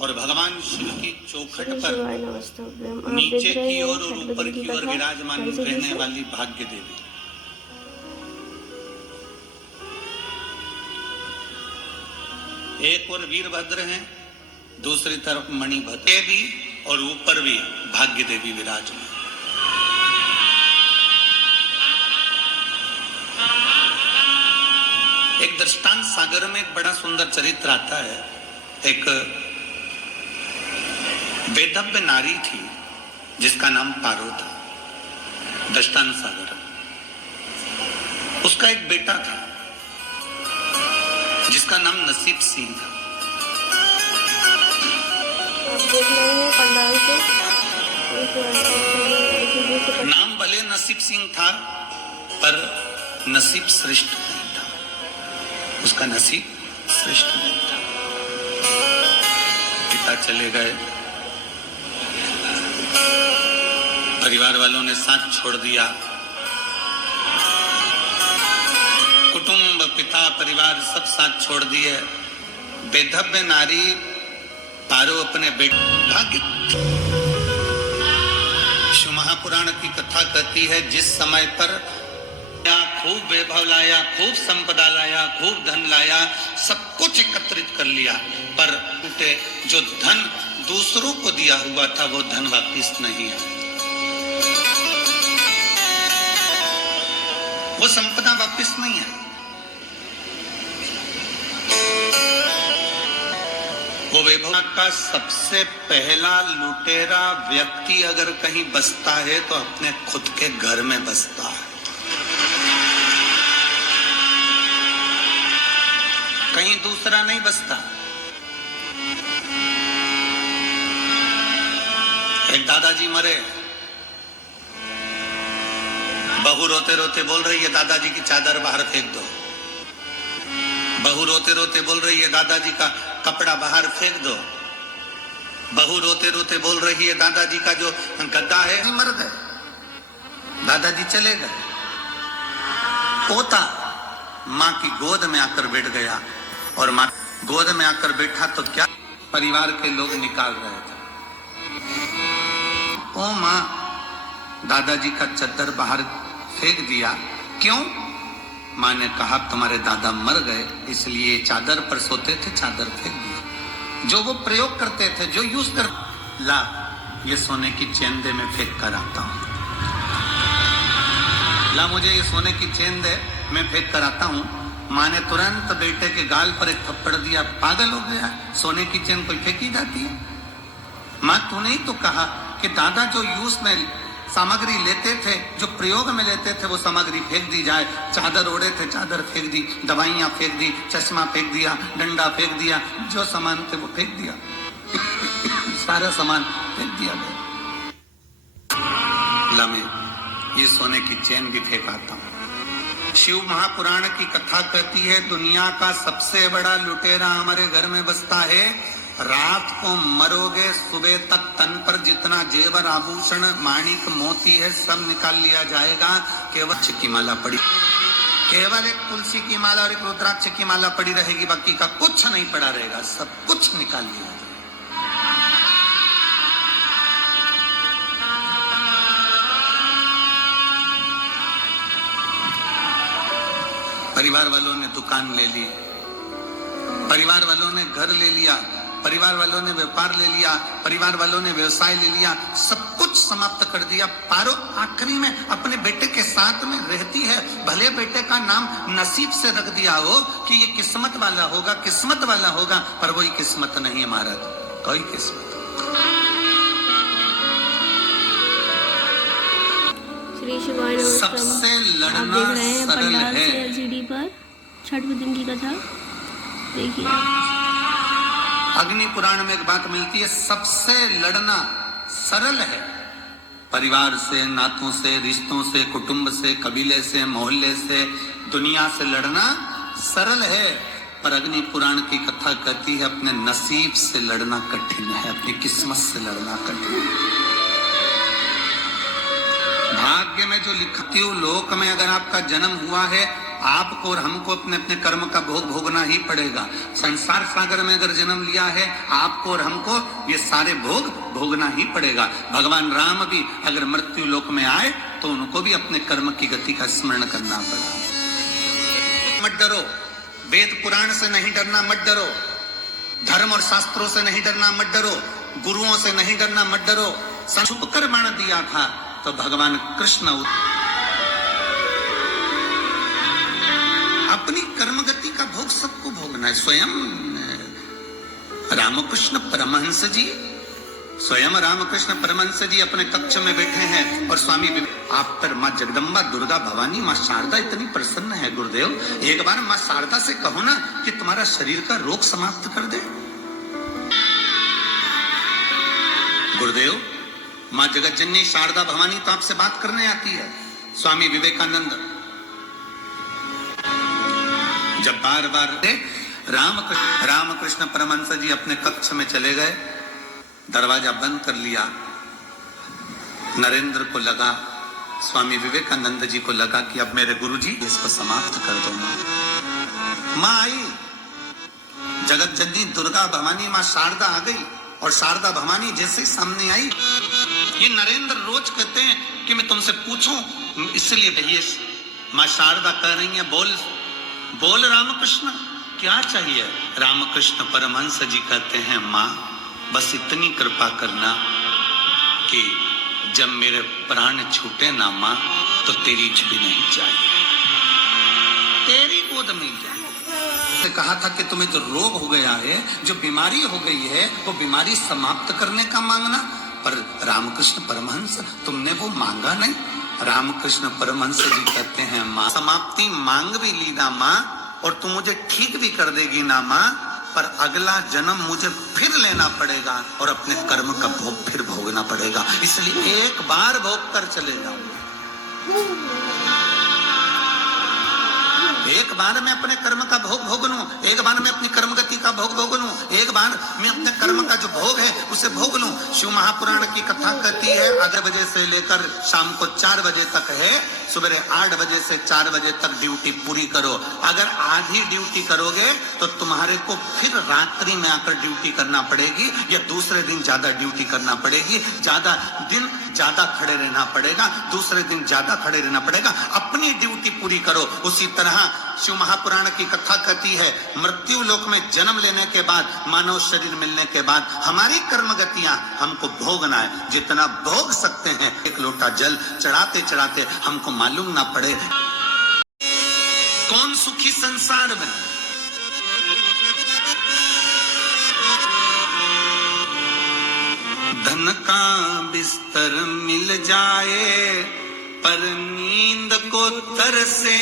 और भगवान शिव की चौखट पर नीचे की ओर और ऊपर की ओर विराजमान रहने वाली भाग्य देवी। एक और वीरभद्र हैं, दूसरी तरफ मणिभद्र भी और ऊपर भी भाग्य देवी विराजमान। एक दृष्टांत सागर में एक बड़ा सुंदर चरित्र आता है। एक वेदव्य नारी थी जिसका नाम पारो था। दृष्टांत सागर, उसका एक बेटा था जिसका नाम नसीब सिंह था। नाम भले नसीब सिंह था पर नसीब श्रेष्ठ नहीं था, उसका नसीब श्रेष्ठ नहीं था। पिता चले गए, परिवार वालों ने साथ छोड़ दिया, कुटुंब पिता परिवार सब साथ छोड़ दिए। वेदव्य नारी पारो अपने बेटे भाग्य। शिव महापुराण की कथा कहती है जिस समय पर खूब वैभव लाया, खूब संपदा लाया, खूब धन लाया, सब कुछ एकत्रित कर लिया, पर जो धन दूसरों को दिया हुआ था वो धन वापिस नहीं है, वो संपदा वापिस नहीं है। वो वैभव का सबसे पहला लुटेरा व्यक्ति अगर कहीं बसता है तो अपने खुद के घर में बसता है, कहीं दूसरा नहीं बसता। एक दादाजी मरे, बहू रोते रोते बोल रही है दादाजी की चादर बाहर फेंक दो। बहू रोते रोते बोल रही है दादाजी का कपड़ा बाहर फेंक दो। बहू रोते रोते बोल रही है दादाजी का जो गद्दा है मर गए, दादाजी चले गए। पोता माँ की गोद में आकर बैठ गया और माँ गोद में आकर बैठा तो क्या परिवार के लोग निकाल रहे थे। ओ माँ, दादाजी का चद्दर बाहर फेंक दिया, क्यों? माँ ने कहा तुम्हारे दादा मर गए इसलिए चादर पर सोते थे, चादर फेंक दिया। जो वो प्रयोग करते थे, जो यूज कर, ला ये सोने की चेन दे, मैं फेंक कर आता हूँ। ला मुझे ये सोने की चेन दे, मैं फेंक कर आता हूँ। माँ ने तुरंत बेटे के गाल पर एक थप्पड़ दिया, पागल हो गया, सोने की चेन कोई फेंकी जाती है? माँ तूने ही तो कहा कि दादा जो यूज में सामग्री लेते थे, जो प्रयोग में लेते थे वो सामग्री फेंक दी जाए। चादर ओढ़े थे, चादर फेंक दी, दवाइयाँ फेंक दी, चश्मा फेंक दिया, डंडा फेंक दिया, जो सामान थे वो फेंक दिया। सारा सामान फेंक दिया गया। ला मैं ये सोने की चेन भी फेंक आता हूँ। शिव महापुराण की कथा कहती है दुनिया का सबसे बड़ा लुटेरा हमारे घर में बसता है। रात को मरोगे, सुबह तक तन पर जितना जेवर आभूषण माणिक मोती है सब निकाल लिया जाएगा। केवल की माला पड़ी, केवल एक तुलसी की माला और एक रुद्राक्ष की माला पड़ी रहेगी, बाकी का कुछ नहीं पड़ा रहेगा, सब कुछ निकाल लिया जाएगा। परिवार वालों ने दुकान ले ली, परिवार वालों ने घर ले लिया, परिवार वालों ने व्यापार ले लिया, परिवार वालों ने व्यवसाय ले लिया, सब कुछ समाप्त कर दिया। पारो आखिरी में अपने बेटे के साथ में रहती है। भले बेटे का नाम नसीब से रख दिया हो कि ये किस्मत वाला होगा, किस्मत वाला होगा, पर वही किस्मत नहीं है महाराज, कोई किस्मत। सबसे लड़ना सरल है। एलसीडी पर छठ पूजन की कथा देखिए। अग्नि पुराण में एक बात मिलती है, सबसे लड़ना सरल है। परिवार से, नातों से, रिश्तों से, कुटुंब से, कबीले से, मोहल्ले से, दुनिया से लड़ना सरल है, पर अग्नि पुराण की कथा कहती है अपने नसीब से लड़ना कठिन है, अपनी किस्मत से लड़ना कठिन है। भाग्य में जो लिखती हूँ, लोक में अगर आपका जन्म हुआ है आपको और हमको अपने अपने कर्म का भोग भोगना ही पड़ेगा। संसार सागर में अगर जन्म लिया है, आपको और हमको ये सारे भोग भोगना ही पड़ेगा। भगवान राम भी अगर मृत्यु लोक में आए तो उनको भी अपने कर्म की गति का स्मरण करना पड़ा। मत डरो, वेद पुराण से नहीं डरना, मत डरो, धर्म और शास्त्रों से नहीं डरना, मत डरो, गुरुओं से नहीं डरना, मत डरो। छुप कर बाण दिया था तो भगवान कृष्ण अपनी कर्म गति का भोग सबको भोगना है। स्वयं रामकृष्ण परमहंस जी, स्वयं रामकृष्ण परमहंस जी अपने कक्ष में बैठे हैं और स्वामी आप पर माँ जगदम्बा, दुर्गा, भवानी, माँ शारदा इतनी प्रसन्न है गुरुदेव, एक बार माँ शारदा से कहो ना कि तुम्हारा शरीर का रोग समाप्त कर दे। गुरुदेव, माँ जगत जननी शारदा भवानी तो आपसे बात करने आती है। स्वामी विवेकानंद जब बार बार रामकृष्ण परमहंस जी अपने कक्ष में चले गए, दरवाजा बंद कर लिया। नरेंद्र को लगा, स्वामी विवेकानंद जी को लगा कि अब मेरे गुरुजी इसको समाप्त कर दो। माँ आई, जगत जननी दुर्गा भवानी माँ शारदा आ गई और शारदा भवानी जैसे सामने आई, ये नरेंद्र रोज कहते हैं कि मैं तुमसे पूछूं, इसलिए ये माँ शारदा कह रही है, बोल बोल रामकृष्ण क्या चाहिए। रामकृष्ण परमहंस जी कहते हैं, माँ बस इतनी कृपा करना कि जब मेरे प्राण छूटे ना माँ तो तेरी कुछ भी नहीं चाहिए, तेरी गोद में जाए। कहा था कि तुम्हें जो रोग हो गया है, जो बीमारी हो गई है, वो बीमारी समाप्त करने का मांगना, पर रामकृष्ण परमहंस तुमने वो मांगा नहीं। रामकृष्ण परमहंस जी कहते हैं, माँ समाप्ति मांग भी ली ना माँ, और तुम मुझे ठीक भी कर देगी ना माँ, पर अगला जन्म मुझे फिर लेना पड़ेगा और अपने कर्म का भोग फिर भोगना पड़ेगा, इसलिए एक बार भोग कर चले जाओ। एक बार मैं अपने कर्म का भोग भोग लूं, एक बार मैं अपनी कर्म गति का भोग भोग लूं, एक बार मैं अपने कर्म का जो भोग है उसे भोग लूं। शिव महापुराण की कथा कहती है 8 बजे से लेकर शाम को 4 बजे तक है, सुबह 8 बजे से 4 बजे तक ड्यूटी पूरी करो। अगर आधी ड्यूटी करोगे तो तुम्हारे को फिर रात्रि में आकर ड्यूटी करना पड़ेगी, या दूसरे दिन ज्यादा ड्यूटी करना पड़ेगी, ज्यादा दिन ज्यादा खड़े रहना पड़ेगा, दूसरे दिन ज्यादा खड़े रहना पड़ेगा। अपनी ड्यूटी पूरी करो। उसी तरह शिव महापुराण की कथा कहती है, मृत्यु लोक में जन्म लेने के बाद, मानव शरीर मिलने के बाद हमारी कर्म गतियां हमको भोगना है, जितना भोग सकते हैं। एक लोटा जल चढ़ाते चढ़ाते हमको मालूम ना पड़े कौन सुखी संसार में। धन का बिस्तर मिल जाए पर नींद को तरसे,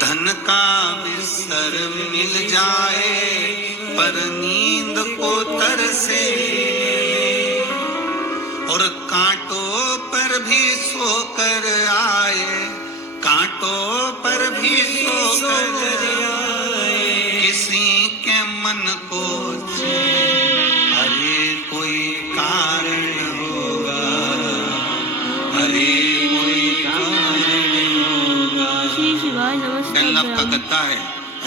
धन का बिस्तर मिल जाए पर नींद को तरसे, और कांटों पर भी सोकर आए, कांटों पर भी सोकर आए, किसी के मन को अरे कोई कारण होगा, अरे कोई कारण होगा। श्री शिवाय नमस्ते। डनलप का गद्दा है,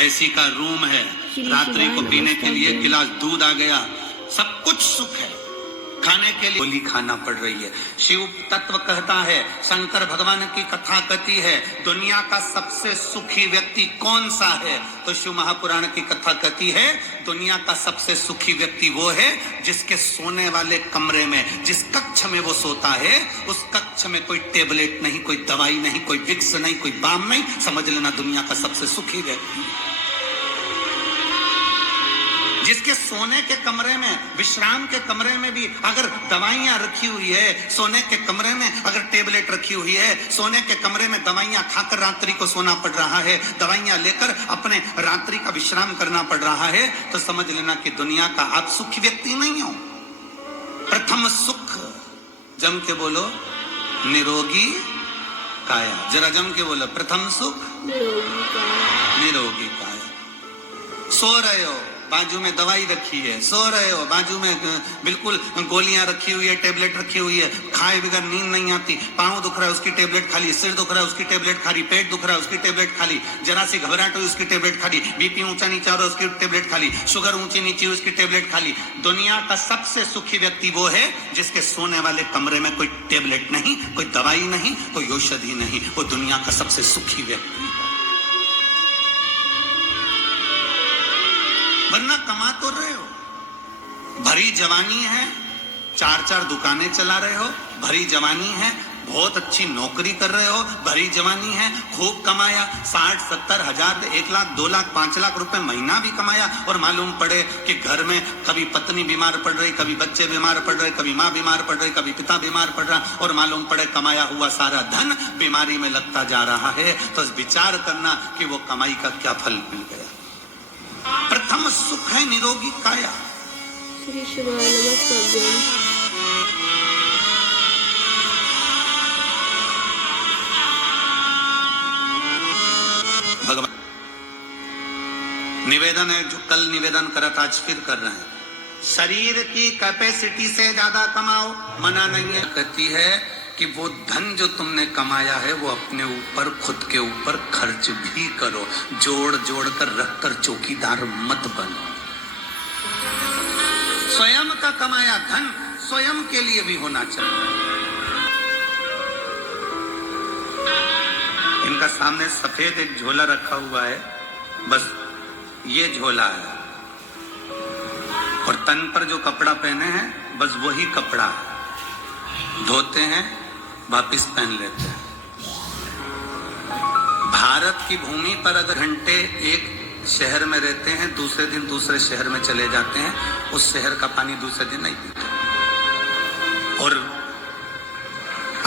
ऐसी का रूम है, रात्रि को पीने के लिए गिलास दूध आ गया, सब कुछ सुख है, खाने के लिए गोली खाना पड़ रही है। शिव तत्व कहता है, शंकर भगवान की कथा कहती है, दुनिया का सबसे सुखी व्यक्ति कौन सा है, तो शिव महापुराण की कथा कहती है, दुनिया का सबसे सुखी व्यक्ति वो है जिसके सोने वाले कमरे में, जिस कक्ष में वो सोता है, उस कक्ष में कोई टेबलेट नहीं, कोई दवाई नहीं, कोई विक्स नहीं, कोई बाम नहीं, समझ लेना दुनिया का सबसे सुखी व्यक्ति। जिसके सोने के कमरे में, विश्राम के कमरे में भी अगर दवाइयां रखी हुई है, सोने के कमरे में अगर टेबलेट रखी हुई है, सोने के कमरे में दवाइयां खाकर रात्रि को सोना पड़ रहा है, दवाइयां लेकर अपने रात्रि का विश्राम करना पड़ रहा है, तो समझ लेना कि दुनिया का आप सुखी व्यक्ति नहीं हो। प्रथम सुख, जम के बोलो, निरोगी काया। जरा जम के बोलो, प्रथम सुख निरोगी काया। सो रहे हो, बाजू में दवाई रखी है, सो रहे हो, बाजू में बिल्कुल गोलियां रखी हुई है, टेबलेट रखी हुई है, खाए बगैर नींद नहीं आती, पाँव दुख रहा है उसकी टेबलेट खा ली, सिर दुख रहा है उसकी टेबलेट खा ली, पेट दुख रहा है उसकी टेबलेट खा ली, जरा सी घबराहट हुई उसकी टेबलेट खा ली, बीपी ऊंचा नीचा हो रहा है उसकी टेबलेट खा ली, शुगर ऊंची नीची हुई उसकी टेबलेट खा ली। दुनिया का सबसे सुखी व्यक्ति वो है जिसके सोने वाले कमरे में कोई टेबलेट नहीं, कोई दवाई नहीं, कोई औषधि नहीं। वो दुनिया का सबसे सुखी व्यक्ति है। वरना कमा तो रहे हो, भरी जवानी है, 4-4 दुकानें चला रहे हो, भरी जवानी है, बहुत अच्छी नौकरी कर रहे हो, भरी जवानी है, खूब कमाया, 60-70 हजार, 1 लाख 2 लाख 5 लाख रुपए महीना भी कमाया, और मालूम पड़े कि घर में कभी पत्नी बीमार पड़ रही, कभी बच्चे बीमार पड़ रहे, कभी माँ बीमार पड़ रही, कभी पिता बीमार पड़ रहा, और मालूम पड़े कमाया हुआ सारा धन बीमारी में लगता जा रहा है। तो विचार करना कि वो कमाई का क्या फल मिल गया। प्रथम सुख है निरोगी काया। श्री शिवाय नमस्तभ्यम। भगवान निवेदन है, जो कल निवेदन करा था आज फिर कर रहे हैं, शरीर की कैपेसिटी से ज्यादा कमाओ, मना नहीं है। कहती है कि वो धन जो तुमने कमाया है वो अपने ऊपर, खुद के ऊपर खर्च भी करो, जोड़ जोड़ कर रख कर चौकीदार मत बनो। स्वयं का कमाया धन स्वयं के लिए भी होना चाहिए। इनका सामने सफेद एक झोला रखा हुआ है, बस ये झोला है, और तन पर जो कपड़ा पहने हैं बस वही कपड़ा धोते हैं, वापिस पहन लेते हैं। भारत की भूमि पर अगर घंटे एक शहर में रहते हैं, दूसरे दिन दूसरे शहर में चले जाते हैं, उस शहर का पानी दूसरे दिन नहीं पीते। और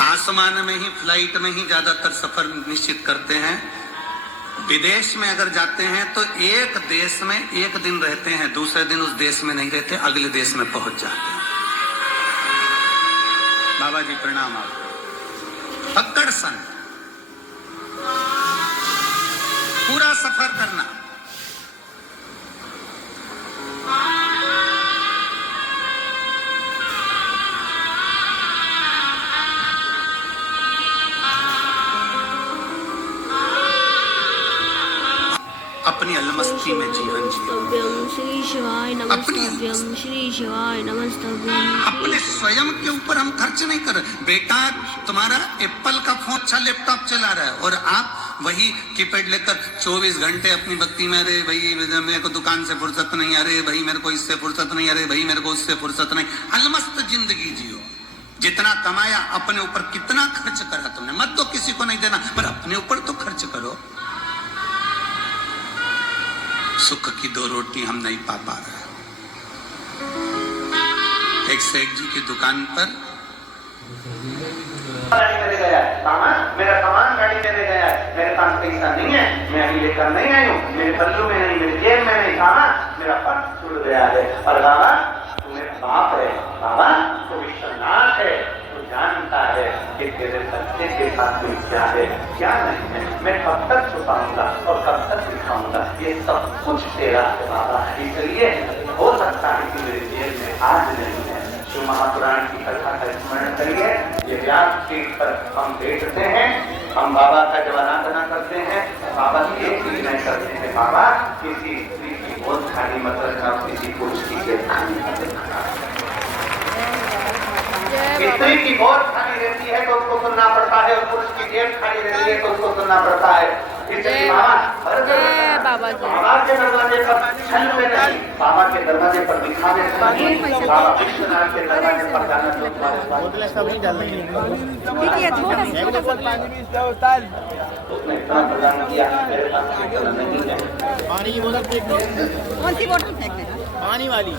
आसमान में ही, फ्लाइट में ही ज्यादातर सफर निश्चित करते हैं। विदेश में अगर जाते हैं तो एक देश में एक दिन रहते हैं, दूसरे दिन उस देश में नहीं रहते, अगले देश में पहुंच जाते हैं। बाबा जी प्रणाम। आप पकड़ सन पूरा सफर करना। अपनी अलमस्ती में जीवन जियो। श्री शिवाय नमस्तभ्यम। श्री शिवाय नमस्तभ्यम। अपने स्वयं के ऊपर हम खर्च नहीं कर रहे। बेटा तुम्हारा एप्पल का फोन, अच्छा लैपटॉप चला रहा है, और आप वही कीपैड लेकर 24 घंटे अपनी भक्ति में, अरे भाई मेरे को दुकान से फुर्सत नहीं, अरे भाई मेरे को इससे फुर्सत नहीं, अरे भाई मेरे को उससे फुर्सत नहीं। अलमस्त जिंदगी जियो। जितना कमाया अपने ऊपर कितना खर्च करा तुमने, मत तो किसी को नहीं देना, पर अपने ऊपर तो खर्च करो। सुख की 2 रोटी हम नहीं पा रहे। एक सेठ जी की दुकान पर गाड़ी में गया है, मेरा सामान गाड़ी में ले गया है, मेरे पास पैसा नहीं है, मैं अभी लेकर नहीं आई हूँ, मेरे पल्लू में नहीं, मेरे जेब में नहीं, बाबा मेरा पर्स छूट गया है। और बाबा तू मेरा बाप है, बाबा तू विश्वनाथ है, तू जानता है कि तेरे सत्य के साथ में क्या है क्या नहीं है, मैं कब तक छुपाऊंगा और कब तक दिखाऊंगा, ये सब कुछ तेरा है बाबा। इसलिए हो सकता है कि मेरे जेब में आज नहीं है। शिव महापुराण की कथा का स्मरण करिए। ये व्यास पीठ पर हम बैठते हैं, हम बाबा का जब आराधना करते हैं, बाबा की एक चीज नहीं करते हैं, बाबा किसी स्त्री की गोद खाली मत रखना, किसी पुरुष की जेब खाली मत रखना। स्त्री की गोद खाली रहती है तो उसको सुनना पड़ता है, और पुरुष की जेब खाली रहती है तो उसको सुनना पड़ता है। इसलिए बाबा के दरवाजे पर छल में नहीं, बाबा के दरवाजे पर दिखाने से, बाबा विश्वनाथ के दरवाजे पर जाना सब नहीं डाल रही है। उसने इतना प्रदान किया, मेरे पास नहीं है। पानी की बोतल फेंक दे। कौन सी बोतल फेंक दे? पानी वाली।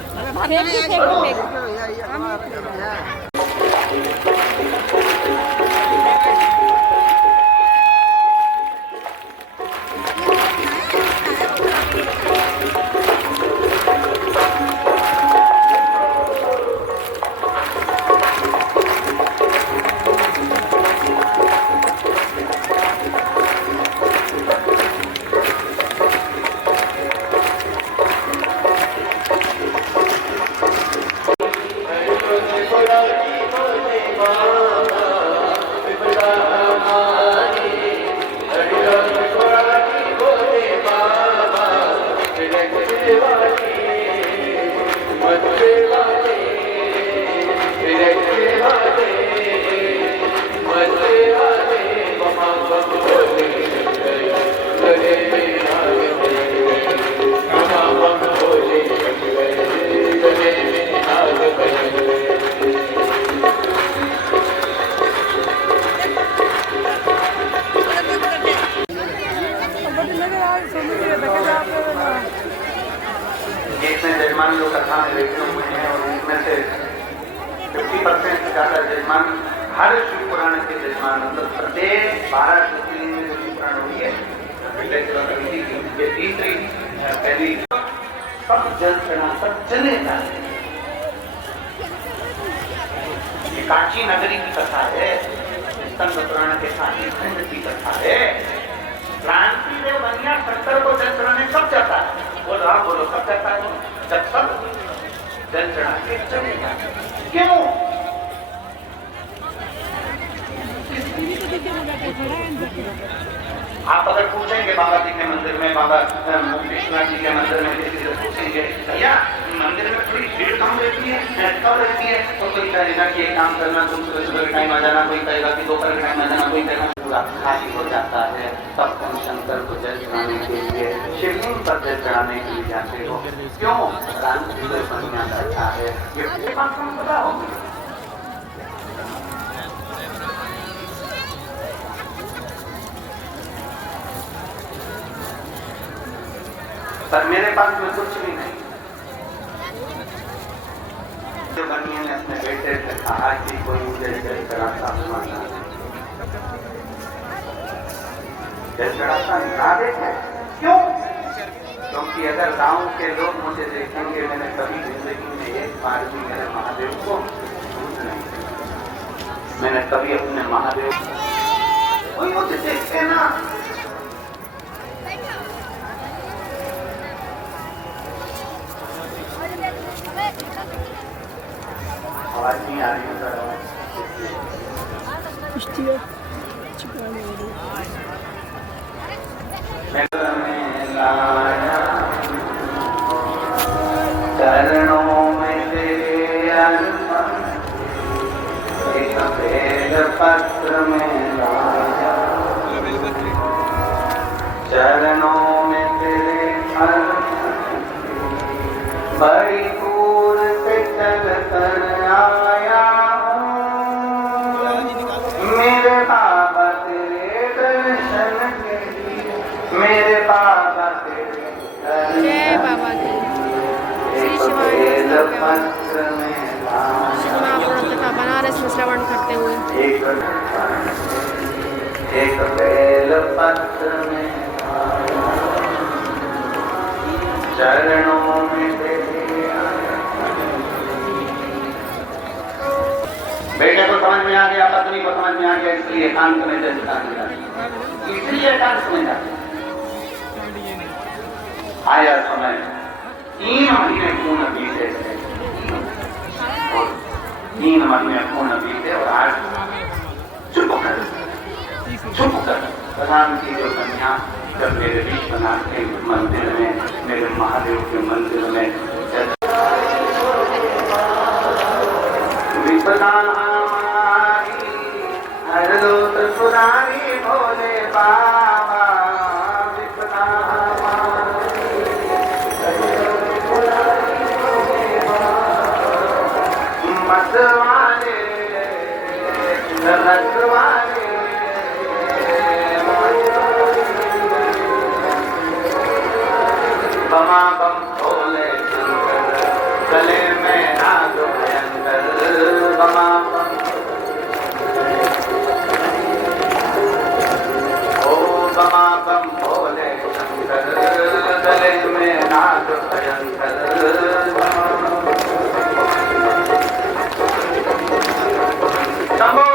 यजमान जो कथा में बैठे हुए हैं और इनमें से 50% से ज्यादा यजमान हर शिव पुराण के यजमान, मतलब प्रत्येक 12 ज्योतिर्लिंग में जो शिव पुराण हुई है, ये तीसरी पहली सब जल चढ़ा, सब चले जाते। ये काशी नगरी की कथा है, स्कंद पुराण के काशी खंड की कथा है। क्रांति देव बनिया 70 को जल चढ़ाने कब जाता है? बोलो आप बोलो, कब जाता है? जब सब जल चढ़ा के चले जाते। क्यों? आप अगर पूछेंगे बाबा जी के मंदिर में, बाबा विश्वनाथ जी के मंदिर में किसी से पूछेंगे, भैया मंदिर में थोड़ी भीड़ कम रहती है, कब रहती है? तो कोई कहेगा कि एक काम करना, तुम सुबह टाइम आ जाना, कोई कहेगा कि दोपहर टाइम आ जाना, कोई कहेगा पूरा खाली हो जाता है। तब तुम शंकर को जल चढ़ाने के लिए, शिवलिंग पर जल चढ़ाने के लिए जाते हो। क्यों? क्रांति देव बनिया बैठा है, ये बात तुम पता होगी। पर मेरे पास में कुछ भी नहीं। जो बनिया ने अपने बेटे से कहा कि कोई मुझे जल चढ़ाता माना, जल चढ़ाता ना देखे। क्यों? क्योंकि अगर गांव के लोग मुझे देखेंगे, मैंने कभी जिंदगी में एक बार भी मेरे महादेव को भूल नहीं किया। मैंने कभी अपने महादेव कोई मुझे देखते ना, आवाज नहीं आ रही है। चरणों में तेरे अर्पण, एक बेल पत्र में लाया। चरणों में तेरे अर्पण, बड़ी दूर से चल कर आया हूँ मेरे बाबा तेरे दर्शन के लिए, मेरे बाबा तेरे जय बाबा की श्री शिवाय पत्र में तथा बनारस में श्रवण करते हुए एक बेल पत्र में चरणों में बेटे को समझ में आ गया, पत्नी को समझ में आ गया, इसलिए एकांत में जल चढ़ा दिया, इसलिए एकांत में जाते। आया समय 3 महीने पूर्ण बीते और 3 महीने पूर्ण बीते और आज चुप कर प्रधान की जो कन्या जब मेरे विश्वनाथ के मंदिर में, मेरे महादेव के मंदिर में विपदा हमारी हर दो त्रिपुरारी भोले बाबा, विपदा हमारी मत वाले रख वाले बमा बम भोले गले में नाग भयंकर, बमा बम ओ बमा बम भोले शंकर, गले में नाग भयंकर। शंभो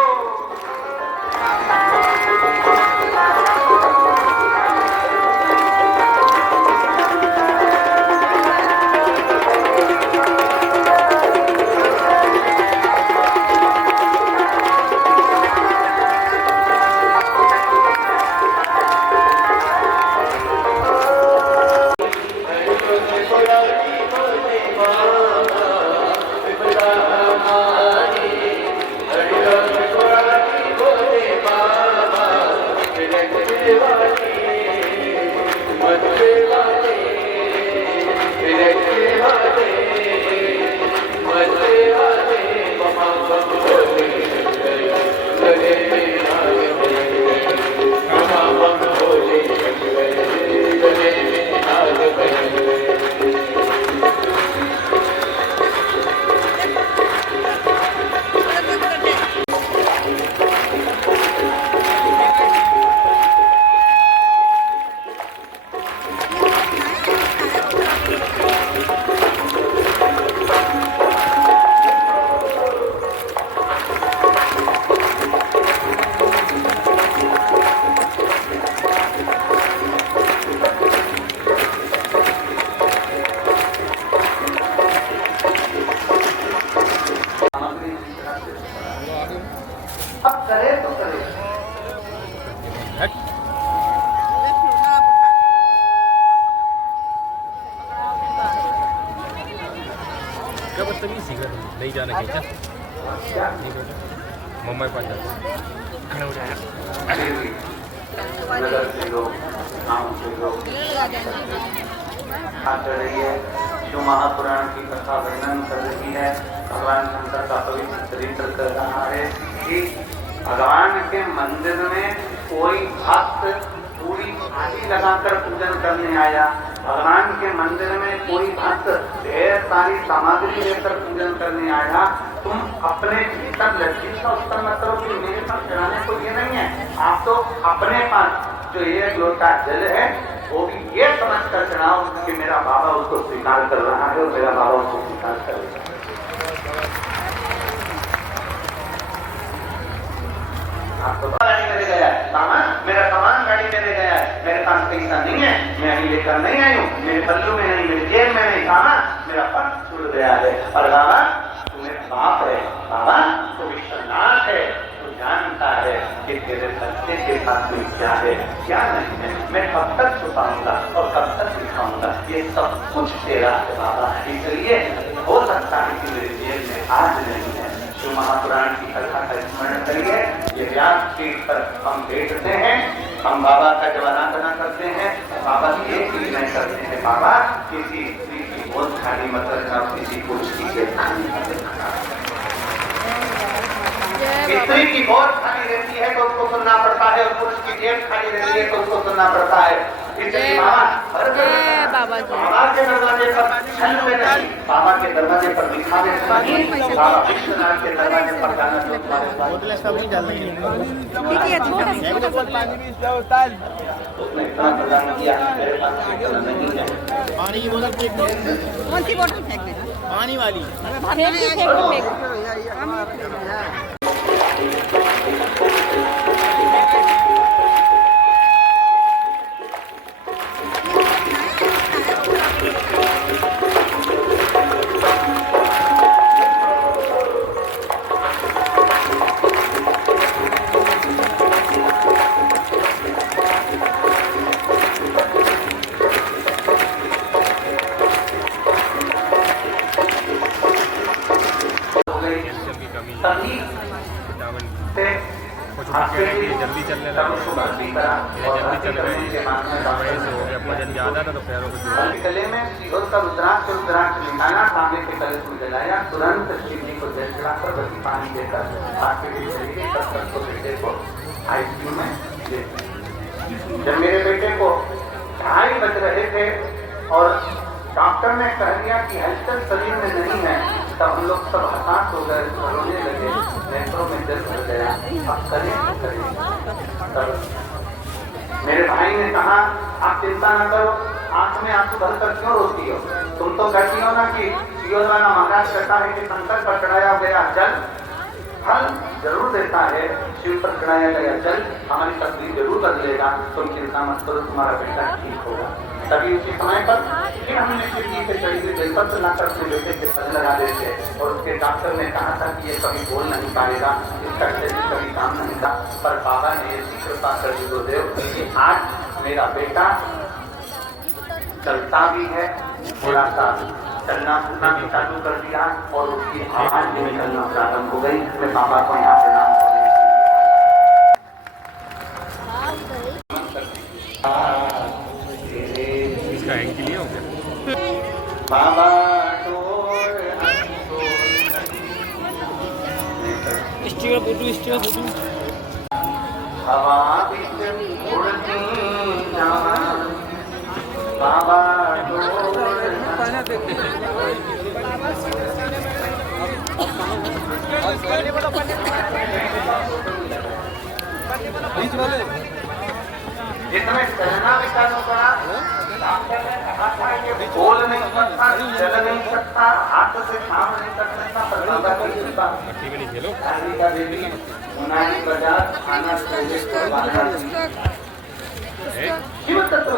नहीं जाना खींचा नहीं बेटा मम्मा के पास जाते खड़े हो जाएगा नगर से लोग गाँव से लोग आते रहिए। जो महापुराण की कथा वर्णन कर रही है, भगवान शंकर का पवित्र चरित्र कर रहा है कि भगवान के मंदिर में कोई भक्त पूरी थाली लगाकर पूजन करने आया, भगवान के मंदिर में कोई भक्त ढेर सारी सामग्री लेकर पूजन करने आया। तुम अपने भीतर लज्जित का उसका मतलब कि मेरे पास चढ़ाने को ये नहीं है, आप तो अपने पास जो ये लोटा जल है वो भी ये समझ कर चढ़ाओ कि मेरा बाबा उसको स्वीकार कर रहा है और मेरा बाबा उसको स्वीकार करेगा। आपको गाड़ी मेरे गया है, मामा मेरा सामान गाड़ी मेरे गया है, मेरे पास पैसा नहीं है, मैं अभी लेकर नहीं आई हूँ, मेरे पल्लू में नहीं, मेरे जेब में नहीं, मामा मेरा पर्स छूट गया है। और बाबा तू मेरा बाप है, बाबा तू विश्वनाथ है, तू जानता है कि तेरे बच्चे के पास में क्या है क्या नहीं है, मैं कब तक छुपाऊंगा और कब तक दिखाऊंगा, ये सब कुछ तेरा है बाबा। इसलिए हो सकता है कि मेरे जेब में आज नहीं है। शिव महापुराण की कथा का स्मरण करिए। ये व्यास पीठ पर हम बैठते हैं, हम बाबा का जब आराधना करते हैं, बाबा की एक चीज नहीं करते हैं, बाबा किसी स्त्री की गोद खाली मत रखना, किसी पुरुष की जेब खाली मत रखना। स्त्री की गोद खाली रहती है तो उसको सुनना पड़ता है और पुरुष की जेब खाली रहती है तो उसको सुनना पड़ता है। इसलिए बाबा बाबा के दरवाजे पर छल में नहीं, बाबा के दरवाजे पर दिखावे से नहीं, बाबा विश्वनाथ के दरवाजे पर जाना तो उसने इतना प्रदान किया, मेरे पास नहीं है। पानी की बोतल फेंक दो। कौन सी बोतल फेंक देना? पानी वाली जल्दी चलने लगा, जल्दी चल रहे हैं, वजन ज़्यादा था तो पैरों को गले में सीहोर का रुद्राक्ष मिलाना, तांबे के कलश में जलाया, तुरंत शिव जी को जल चढ़ाकर बसी पानी देकर आपके बेटे को आईसीयू में दे। जब मेरे बेटे को 2:30 बज रहे थे और डॉक्टर ने कह दिया कि हलचल शरीर में नहीं है, तब हम लोग सब हताश हो गए, रोने लगे, नेत्रों में जल भर गया। अब करें तब मेरे भाई ने कहा आप चिंता न करो, आंख में आंसू भरकर क्यों रोती हो, तुम तो कहती हो ना कि सियोदवाना महाराज कहता है कि शंकर पर चढ़ाया गया जल फल जरूर देता है, शिव पर चढ़ाया गया जल हमारी तकलीफ जरूर बदलेगा, तुम चिंता मत करो, तुम्हारा बेटा ठीक होगा। तभी उसी समय पर फिर हमने शिव जी के चढ़ी हुई बेलपत्र लाकर अपने बेटे के पल लगा देते और उसके डॉक्टर ने कहा था कि ये कभी बोल नहीं पाएगा, इसका शरीर कभी काम नहीं था, पर बाबा ने ऐसी कृपा कर दी गुरुदेव कि आज मेरा बेटा चलता भी है, थोड़ा सा चलना फिरना भी चालू कर दिया और उसकी आवाज भी निकलना प्रारंभ हो गई। मैं बाबा को यहाँ प्रणाम इसका एंकी लिया हो गया बाबा हवा बिच उड़ती जान, बाबा जिसमें चलना भी चालू करा, डॉक्टर ने कहा था ये बोल नहीं सकता, चल नहीं सकता, हाथ से काम नहीं कर सकता, पर बाबा की कृपा का देवी उनाही बाजार थाना शिव तत्व